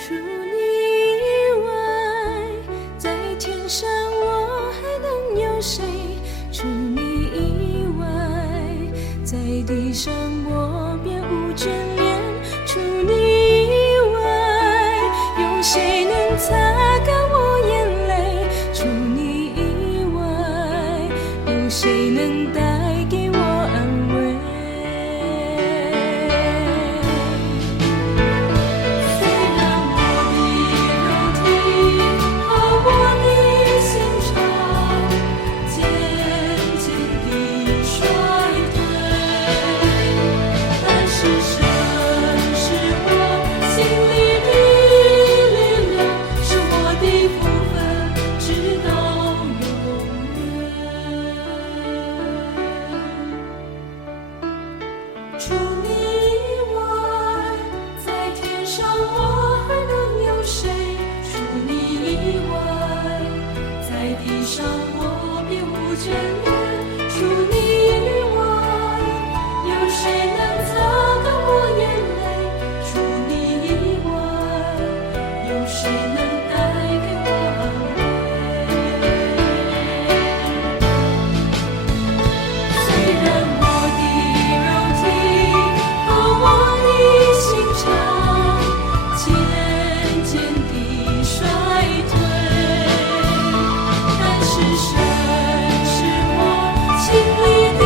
除你以外，在天上我还能有谁？除你以外，在地上我便无眷恋。除你以外，有谁能擦干我眼泪？除你以外，有谁能带给我安慰？除你以外，在天上我还能有谁？除你以外，在地上我便无眷恋。除你以外，有谁能擦干我眼泪？除你以外，有谁能带给我安慰？虽然我的肉体和我的心肠渐渐地衰退，但是神是我心里的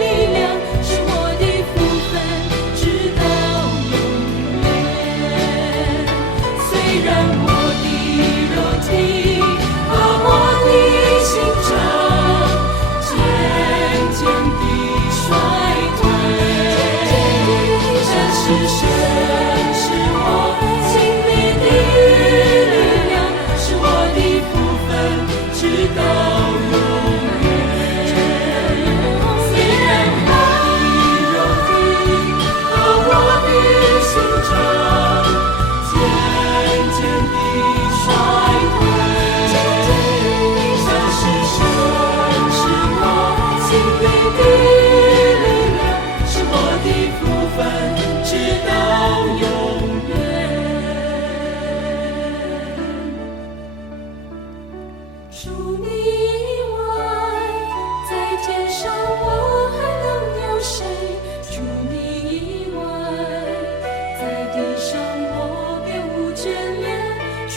力量，是我的福分，直到永远。虽然我的肉体和我的心肠渐渐地衰退，但是神是我心里的力量，是我的福分，直到永远。虽然我的肉体和我的心肠渐渐地衰退，但是神是我心里的力量，是我的福分，直到永远。除你以外，在天上我还能有谁？除你以外，在地上我便无眷恋。除